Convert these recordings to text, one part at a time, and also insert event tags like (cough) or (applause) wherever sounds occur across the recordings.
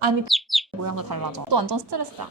아니 (laughs) 모양도 달라져. 또 완전 스트레스야.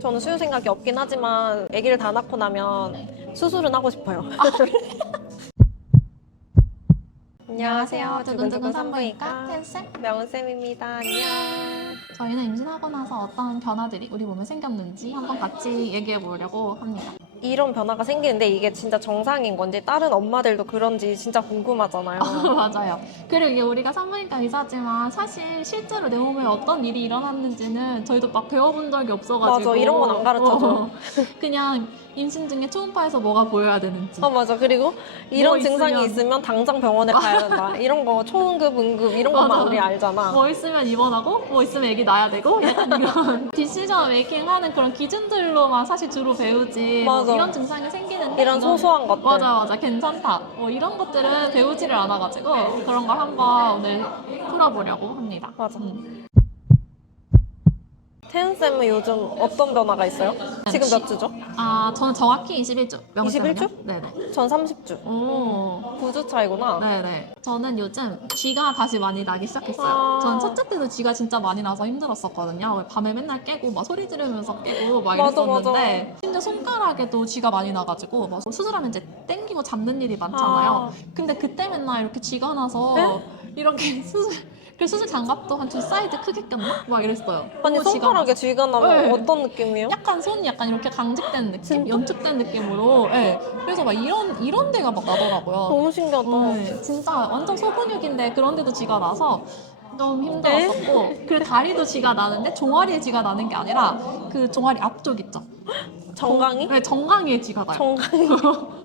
저는 수유 생각이 없긴 하지만 아기를 다 낳고 나면 수술은 하고 싶어요. (laughs) 안녕하세요. 두근두근 산부인과 텐쌤. 명은쌤입니다. 안녕. 저희는 임신하고 나서 어떤 변화들이 우리 몸에 생겼는지 한번 같이 얘기해 보려고 합니다. 이런 변화가 생기는데 이게 진짜 정상인 건지 다른 엄마들도 그런지 진짜 궁금하잖아요. (laughs) 맞아요. 그리고 이게 우리가 산부인과 의사지만 사실 실제로 내 몸에 어떤 일이 일어났는지는 저희도 막 배워본 적이 없어가지고 맞아, 이런 건 안 가르쳐줘. 어, (laughs) 그냥 임신 중에 초음파에서 뭐가 보여야 되는지 아 맞아. 그리고 이런 뭐 증상이 있으면- 있으면 당장 병원에 (laughs) 가야 된다. 이런 거 초응급, 응급 이런 것만 맞아. 우리 알잖아. 뭐 있으면 입원하고 뭐 있으면 애기 낳아야 되고 약간 이런 디시전 메이킹 하는 그런 기준들로만 사실 주로 배우지 뭐 맞아. 이런 증상이 생기는데 이런 소소한 것들. 맞아 맞아 괜찮다 뭐 이런 것들은 배우지를 않아가지고 그런 걸 한번 오늘 풀어보려고 합니다 맞아. 음. 태은쌤은 요즘 어떤 변화가 있어요? 지금 몇 주죠? 아 저는 정확히 21주 21주? 네네 전 30주. 오 9주 차이구나. 네네. 저는 요즘 쥐가 다시 많이 나기 시작했어요. 아. 저는 첫째 때도 쥐가 진짜 많이 나서 힘들었었거든요. 밤에 맨날 깨고 막 소리 지르면서 깨고 막 맞아, 이랬었는데 심지어 손가락에도 쥐가 많이 나가지고 막 수술하면 이제 땡기고 잡는 일이 많잖아요. 아. 근데 그때 맨날 이렇게 쥐가 나서 네? 이렇게 (laughs) 수술 그 수술 장갑도 한 두 사이즈 크게 꼈나? 막 이랬어요. 아니 너무 손가락에 쥐가 나면 네. 어떤 느낌이에요? 약간 손이 약간 이렇게 강직된 느낌, 진짜? 연축된 느낌으로. 예. 그래서 막 이런 이런 데가 막 나더라고요. 너무 신기하다. 네, 진짜 완전 소근육인데 그런데도 쥐가 나서 너무 힘들었었고 그리고 다리도 쥐가 나는데 종아리에 쥐가 나는 게 아니라 그 종아리 앞쪽 있죠. (gasps) 정강이? 네, 정강이에 쥐가 나요. 정강이. (laughs)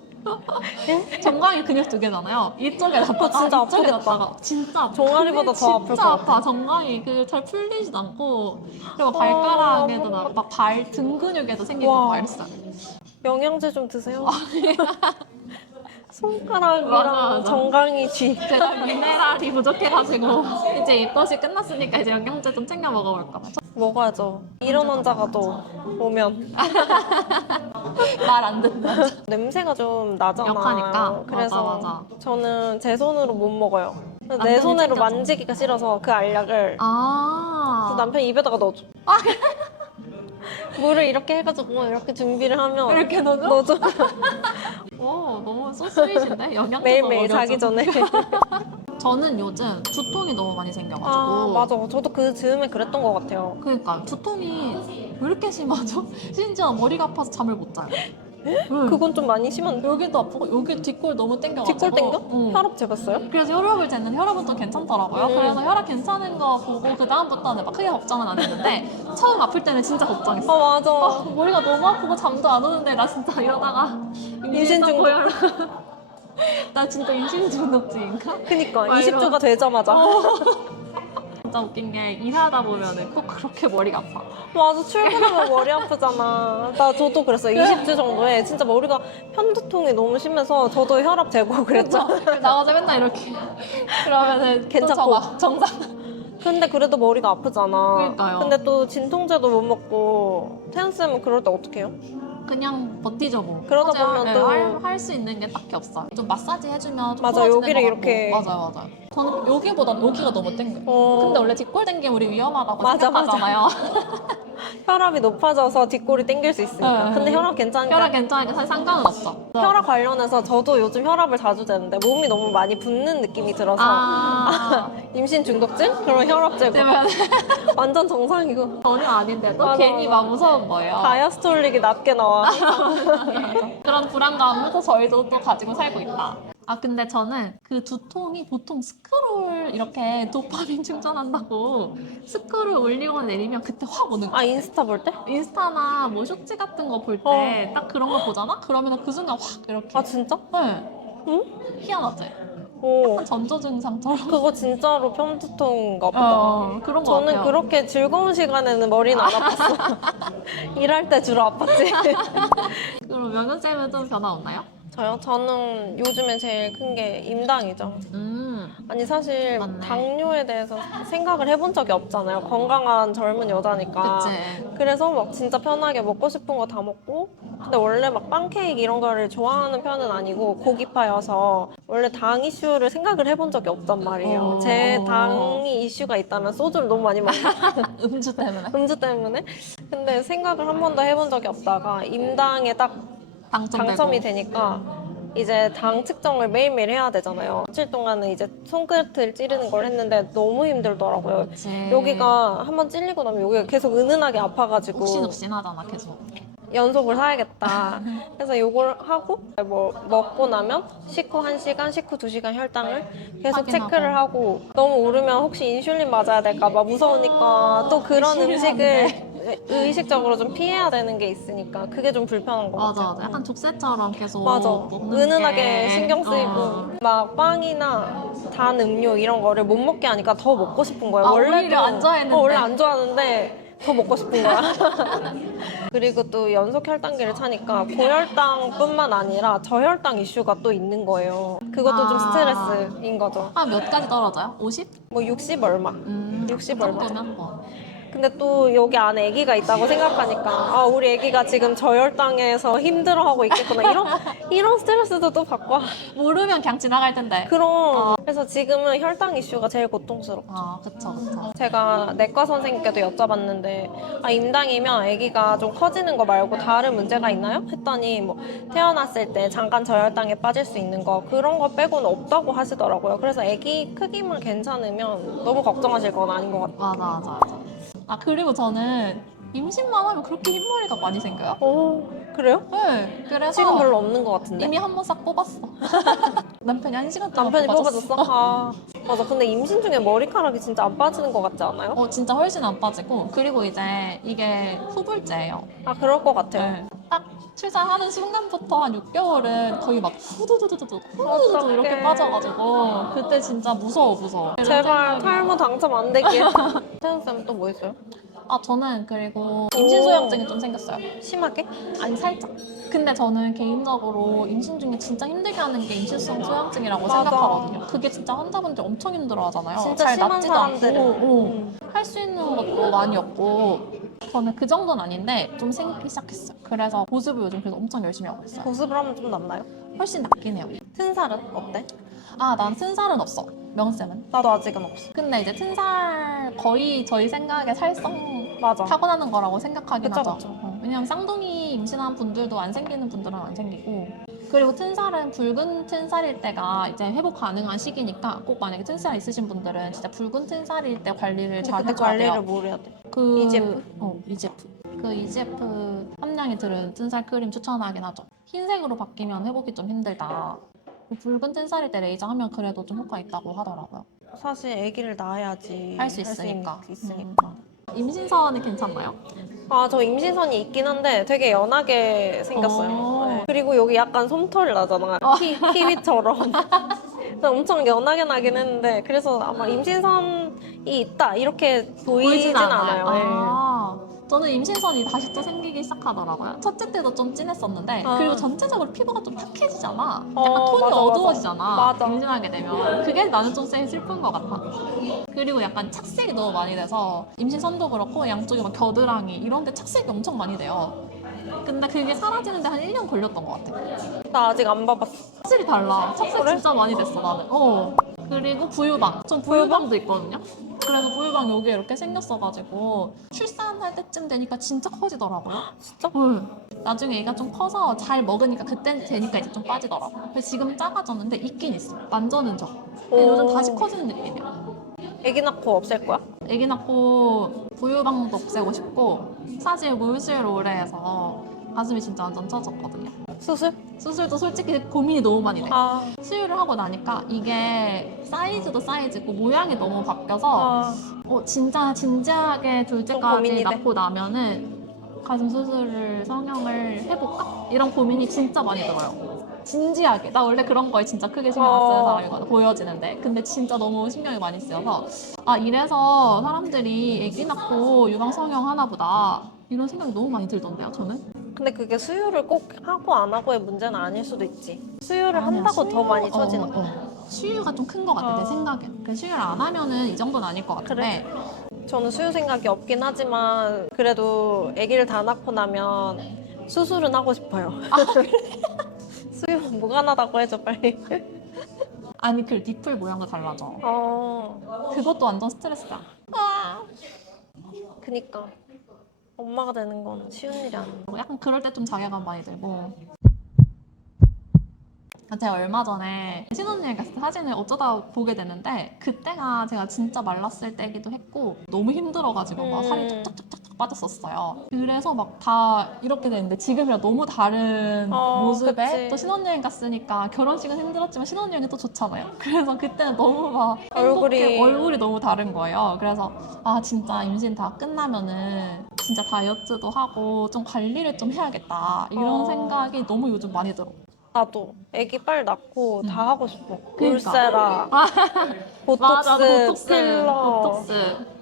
정강이 근육 두 개잖아요. 이쪽에 났다가 어, 진짜 이쪽에 아프겠다. 진짜 아파. 종아리보다 더 아플 진짜 것 아파. 정강이 그 잘 풀리지도 않고 그리고 어, 발가락에도 아파. 막발 등 근육에도 생기고 와. 막. 영양제 좀 드세요. 맞아, (laughs) 손가락이랑 맞아. 정강이 쥐. 제가 미네랄이 부족해가지고 이제 입덧이 끝났으니까 이제 영양제 좀 챙겨 먹어볼까 봐. 먹어야죠. 이런 환자가 또 오면 (laughs) (laughs) 말안 듣는. 냄새가 좀 나잖아. 역하니까. 그래서 맞아, 맞아. 저는 제 손으로 못 먹어요. 내 남편이 손으로 챙겨줘. 만지기가 싫어서 그 알약을 아. 남편 입에다가 넣어줘. (laughs) 물을 이렇게 해가지고 이렇게 준비를 하면 이렇게 넣어줘? 넣어줘. (laughs) 오, 너무 소스윗인데? 영양제 매일매일 자기 전에. 저는 요즘 두통이 너무 많이 생겨가지고. 아 맞아. 저도 그 즈음에 그랬던 것 같아요. 그러니까 두통이 왜 이렇게 심하죠? (laughs) 심지어 머리가 아파서 잠을 못 자요. 응. 그건 좀 많이 심한데. 여기도 아프고 여기 뒷골 너무 땡겨가지고. 뒷골 땡겨? 응. 혈압 재봤어요? 그래서 혈압을 쟀는데 혈압은 또 괜찮더라고요. 음. 그래서 혈압 괜찮은 거 보고 그 다음부터는 막 크게 걱정은 안 했는데 (laughs) 처음 아플 때는 진짜 걱정했어. 아 맞아. 아, 머리가 너무 아프고 잠도 안 오는데 나 진짜 이러다가 (laughs) 임신. 보여라. 나 진짜 임신 중독증인가? 그니까 막 20주가 되자마자. 진짜 웃긴 게 일하다 보면은 꼭 그렇게 머리가 아파. 맞아 출근하면 머리 아프잖아. 나 저도 그랬어 요. 20주 정도에 진짜 머리가 편두통이 너무 심해서 저도 혈압 재고 그랬죠. 나가서 맨날 이렇게 그러면은 괜찮고. 또 저막 정상. 근데 그래도 머리가 아프잖아. 그러니까요. 근데 또 진통제도 못 먹고 태연 쌤은 그럴 때 어떻게 해요? 그냥 버티죠 뭐. 그러다 보면 할- 또- 할수 있는 게 딱히 없어. 좀 마사지 해주면 좀 맞아, 풀어지는 여기를 것 이렇게. 맞아요, 맞아요. 저는 여기보다 여기가 너무 땡겨. 어, 근데 원래 뒷골 땡기면 우리 위험하다고 맞아, 맞아. 생각하잖아요. (laughs) 혈압이 높아져서 뒷골이 땡길 수 있으니까. 네. 근데 혈압 괜찮으니까. 혈압 괜찮으니까 사실 상관은 없죠. 혈압 관련해서 저도 요즘 혈압을 자주 재는데 몸이 너무 많이 붓는 느낌이 들어서 아, (laughs) 임신 중독증? 그럼 혈압 재고 때문에 (laughs) 완전 정상이고 전혀 아닌데도 맞아, 괜히 맞아. 막 무서운 거예요. 다이아스톨릭이 낮게 나와. (laughs) 그런 불안감을 저희도 또 가지고 살고 있다. 아 근데 저는 그 두통이 보통 스크롤 이렇게 도파민 충전한다고 스크롤 올리고 내리면 그때 확 오는 거야. 아 인스타 볼 때? 인스타나 뭐 쇼츠 같은 거 볼때딱 그런 거 보잖아? 그러면 그 순간 확 이렇게. 어. 아 진짜? 네. 응? 희한하지? 오. 전조 증상처럼. 그거 진짜로 편두통인가 보다. 어, 그런 거 저는 같아요. 그렇게 즐거운 시간에는 머리는 안 아팠어. (laughs) 일할 때 주로 아팠지. (laughs) 그럼 명현쌤은 좀 변화 없나요? 저요? 저는 요즘에 제일 큰 게 임당이죠. 음. 아니 사실 맞네. 당뇨에 대해서 생각을 해본 적이 없잖아요. 건강한 젊은 여자니까. 그치? 그래서 막 진짜 편하게 먹고 싶은 거 다 먹고 근데 원래 막 빵케이크 이런 거를 좋아하는 편은 아니고 고기파여서 원래 당 이슈를 생각을 해본 적이 없단 말이에요. 어. 제 당이 이슈가 있다면 소주를 너무 많이 먹고 (laughs) 음주 때문에 음주 때문에 근데 생각을 한 번도 해본 적이 없다가 임당에 딱 당첨되고. 당첨이 되니까 이제 당 측정을 매일매일 해야 되잖아요. 며칠 동안은 이제 손끝을 찌르는 걸 했는데 너무 힘들더라고요. 그치. 여기가 한번 찔리고 나면 여기가 계속 은은하게 아파가지고 욱신욱신하잖아 계속. 연속을 사야겠다. 그래서 이걸 하고 뭐 먹고 나면 식후 1시간, 식후 2시간 혈당을 계속 확인하고. 체크를 하고 너무 오르면 혹시 인슐린 맞아야 될까 봐 무서우니까 또 그런. 음식을 의식적으로 좀 피해야 되는 게 있으니까 그게 좀 불편한 것 맞아 같아요. 맞아. 약간 족쇄처럼 계속 맞아. 먹는 은은하게 게. 신경 쓰이고 어. 막 빵이나 단 음료 이런 거를 못 먹게 하니까 더 먹고 싶은 거예요. 아, 원래도 오히려 안 좋아했는데. 어, 원래 안 좋아하는데 더 먹고 싶은 거야. (laughs) 그리고 또 연속 혈당계를 차니까 고혈당뿐만 아니라 저혈당 이슈가 또 있는 거예요. 그것도 좀 아. 스트레스인 거죠. 한 몇 가지 떨어져요? 50? 뭐 60 얼마. 음, 60그 얼마. 정도면 뭐. 근데 또 여기 안에 아기가 있다고 생각하니까 아 우리 아기가 지금 저혈당에서 힘들어하고 있겠구나 이런 (laughs) 이런 스트레스도 또 받고 모르면 그냥 지나갈 텐데. 그럼 그래서 지금은 혈당 이슈가 제일 고통스럽고 아 그쵸 그쵸. 제가 내과 선생님께도 여쭤봤는데 아 임당이면 아기가 좀 커지는 거 말고 다른 문제가 있나요? 했더니 뭐 태어났을 때 잠깐 저혈당에 빠질 수 있는 거 그런 거 빼고는 없다고 하시더라고요. 그래서 아기 크기만 괜찮으면 너무 걱정하실 건 아닌 것 같아요. 맞아 맞아 맞아. 아 그리고 저는 임신만 하면 그렇게 흰머리가 많이 생겨요? 오 그래요? 네. 그래서 지금 별로 없는 것 같은데. 이미 한 번 싹 뽑았어. (laughs) 남편이 한 시간 동안 남편이 뽑아줬어. 뽑아줬어? 아 맞아. 근데 임신 중에 머리카락이 진짜 안 빠지는 것 같지 않아요? 어 진짜 훨씬 안 빠지고 그리고 이제 이게 후불제예요. 아 그럴 것 같아요. 네. 딱 출산하는 순간부터 한 6개월은 거의 막 후두두두두두 후두두두 어떡해. 이렇게 빠져가지고 그때 진짜 무서워 무서워. 이런 제발 생각이- 탈모 당첨 안 되게. (laughs) 태연 쌤 또뭐 있어요? 아 저는 그리고 임신 소양증이 좀 생겼어요. 심하게? 아니 살짝. 근데 저는 개인적으로 임신 중에 진짜 힘들게 하는 게 임신성 소양증이라고 맞아. 생각하거든요. 그게 진짜 환자분들 엄청 힘들어하잖아요. 진짜 잘 심한 낫지도 사람들은. 않고 음. 할 수 있는 것도 많이 없고 저는 그 정도는 아닌데 좀 생기기 시작했어요. 그래서 보습을 요즘 그래서 엄청 열심히 하고 있어요. 보습을 하면 좀 낫나요? 훨씬 낫긴 해요. 튼살은 어때? 아, 난 튼살은 없어. 명쌤은. 나도 아직은 없어. 근데 이제 튼살 거의 저희 생각에 살성 맞아. 타고나는 거라고 생각하긴 그쵸, 하죠. 그쵸. 어, 왜냐면 쌍둥이 임신한 분들도 안 생기는 분들은 안 생기고 그리고 튼살은 붉은 튼살일 때가 이제 회복 가능한 시기니까 꼭 만약에 튼살 있으신 분들은 진짜 붉은 튼살일 때 관리를 잘 해줘야 관리를 돼요. 뭘 해야 돼? 그 EGF? 어, EGF. 그 EGF 함량이 들은 튼살 크림 추천하긴 하죠. 흰색으로 바뀌면 회복이 좀 힘들다. 그 붉은 튼살일 때 레이저 하면 그래도 좀 효과 있다고 하더라고요. 사실 아기를 낳아야지 할 수 있으니까. 있- 있으니까. 음. 임신선이 괜찮나요? 아, 저 임신선이 있긴 한데 되게 연하게 생겼어요. 어. 네. 그리고 여기 약간 솜털 나잖아. 키, 키위처럼. 그래서 엄청 연하게 나긴 했는데 그래서 아마 임신선이 있다 이렇게 보이진 않아요. 네. 아, 저는 임신선이 다시 또 생기기 시작하더라고요. 첫째 때도 좀 진했었는데 아. 그리고 전체적으로 피부가 좀 탁해지잖아. 어, 약간 톤이 맞아, 맞아. 어두워지잖아. 맞아. 임신하게 되면 그게 나는 좀 세게 슬픈 것 같아. 그리고 약간 착색이 너무 많이 돼서 임신선도 그렇고 양쪽에 막 겨드랑이 이런 데 착색이 엄청 많이 돼요. 근데 그게 사라지는데 한 1년 걸렸던 것 같아. 나 아직 안 봐봤어. 확실히 달라. 착색 그래? 진짜 많이 됐어 나는. 어. 그리고 부유방. 전 부유방도 있거든요. 그래서 부유방 여기에 이렇게 생겼어가지고 출산할 때쯤 되니까 진짜 커지더라고요. 진짜? 응. 나중에 애가 좀 커서 잘 먹으니까 그때 되니까 이제 좀 빠지더라고. 근데 지금 작아졌는데 있긴 있어. 만져는 적. 근데 오. 요즘 다시 커지는 느낌이야. 아기 낳고 없앨 거야? 애기 낳고 부유방도 없애고 싶고 사실 물수를 오래 해서 가슴이 진짜 완전 처졌거든요. 수술? 수술도 솔직히 고민이 너무 많이 돼. 아, 수유를 하고 나니까 이게 사이즈도 사이즈고 모양이 너무 바뀌어서 아 어, 진짜 진지하게 좀 둘째까지 고민이 돼. 낳고 나면은 가슴 수술을 성형을 해볼까? 이런 고민이 진짜 많이 들어요. 진지하게. 나 원래 그런 거에 진짜 크게 신경 안 쓰는 어. 사람이거든. 보여지는데. 근데 진짜 너무 신경이 많이 쓰여서 아, 이래서 사람들이 애기 낳고 유방 성형 하나 보다. 이런 생각이 너무 많이 들던데요, 저는? 근데 그게 수유를 꼭 하고 안 하고의 문제는 아닐 수도 있지. 수유를 아니야, 한다고 더 수유- 많이 어, 처지는 어, 거. 어. 수유가 좀 큰 것 같아, 내 어. 생각엔. 그 수유를 안 하면은 이 정도는 아닐 것 같은데. 저는 수유 생각이 없긴 하지만 그래도 아기를 다 낳고 나면 수술은 하고 싶어요. 아, (laughs) 수유 무관하다고 해줘 빨리. 아니, 그 니플 모양도 달라져. 어, 그것도 완전 스트레스야. 아. 그니까 엄마가 되는 건 쉬운 일이 아니야. 약간 그럴 때 좀 자괴감 많이 들고. 제가 얼마 전에 신혼여행 갔을 때 사진을 어쩌다 보게 되는데 그때가 제가 진짜 말랐을 때기도 했고 너무 힘들어가지고 막 살이 음. 쫙쫙쫙쫙 빠졌었어요. 그래서 막 다 이렇게 되는데 지금이랑 너무 다른 어, 모습에 그치. 또 신혼여행 갔으니까 결혼식은 힘들었지만 신혼여행이 또 좋잖아요. (laughs) 그래서 그때는 너무 막 얼굴이- 행복해, 얼굴이 너무 다른 거예요. 그래서 아 진짜 임신 다 끝나면은 진짜 다이어트도 하고 좀 관리를 좀 해야겠다 이런 어. 생각이 너무 요즘 많이 들어. 나도 아기 빨리 낳고 음. 다 하고 싶어. 그러니까. 울세라, (laughs) 보톡스, 맞아, 보톡스, 필러, 보톡스.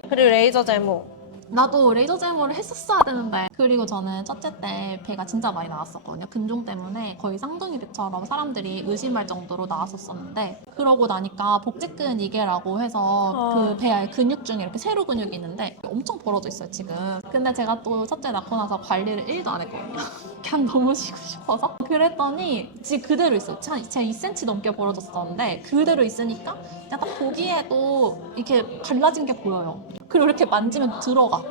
그리고 레이저 제모. 나도 레이저 제모를 했었어야 되는데. 그리고 저는 첫째 때 배가 진짜 많이 나왔었거든요. 근종 때문에 거의 쌍둥이 배처럼 사람들이 의심할 정도로 나왔었었는데 그러고 나니까 복직근 이개라고 해서 어. 그 배에 근육 중에 이렇게 세로 근육이 있는데 엄청 벌어져 있어요 지금. 근데 제가 또 첫째 낳고 나서 관리를 1도 안 했거든요. (laughs) 그냥 너무 쉬고 싶어서. 그랬더니 지금 그대로 있어요. 차- 제가 2cm 넘게 벌어졌었는데 그대로 있으니까 딱 보기에도 이렇게 갈라진 게 보여요 그리고 이렇게 만지면 들어가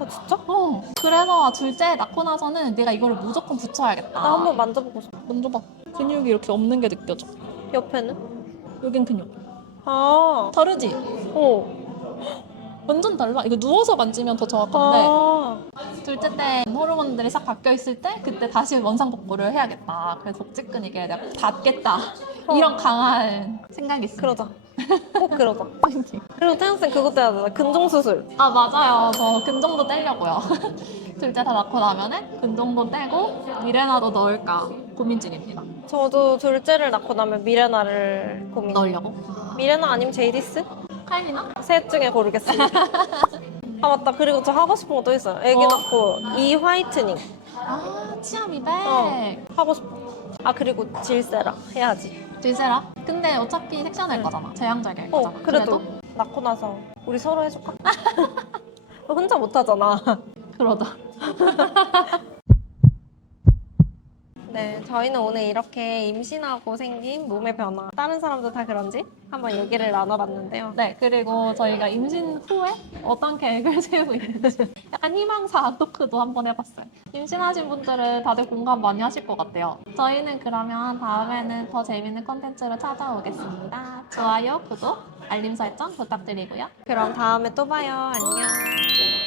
아 진짜? 어. 그래서 둘째 낳고 나서는 내가 이거를 무조건 붙여야겠다. 나 한번 만져보고 싶어. 만져봐. 근육이 이렇게 없는 게 느껴져. 옆에는? 여긴 근육. 아, 다르지? 오. 완전 달라. 이거 누워서 만지면 더 정확한데 아, 둘째 때 호르몬들이 싹 바뀌어 있을 때 그때 다시 원상 복구를 해야겠다. 그래서 복직근 이게 내가 닿겠다. 이런 강한 생각이 있어. 그러자. 꼭 그러자. (laughs) 그리고 태연쌤 그것도 해야 되나? 근종수술. 아 맞아요. 저 근종도 떼려고요. (laughs) 둘째 다 낳고 나면은 근종도 떼고 미레나도 넣을까 고민 중입니다. 저도 둘째를 낳고 나면 미레나를 고민. 넣으려고. 미레나 아니면 제이디스? 칼리나? 셋 중에 고르겠습니다. (laughs) 아 맞다. 그리고 저 하고 싶은 것도 있어요. 애기 뭐? 낳고 이 화이트닝 아 치아 미 백. 어. 하고 싶어. 아 그리고 질세라 해야지. 질세라? 근데 어차피 섹션할 응. 거잖아. 제왕절개할 어 거잖아. 그래도 낳고 나서 우리 서로 해줄까? (laughs) 너 혼자 못하잖아. 그러자. (laughs) 네, 저희는 오늘 이렇게 임신하고 생긴 몸의 변화, 다른 사람도 다 그런지 한번 얘기를 나눠봤는데요. 네, 그리고 저희가 임신 후에 어떤 계획을 (laughs) 세우고 있는지 약간 희망사항 토크도 한번 해봤어요. 임신하신 분들은 다들 공감 많이 하실 것 같아요. 저희는 그러면 다음에는 더 재밌는 컨텐츠로 찾아오겠습니다. 좋아요, 구독, 알림 설정 부탁드리고요. 그럼 다음에 또 봐요. 안녕.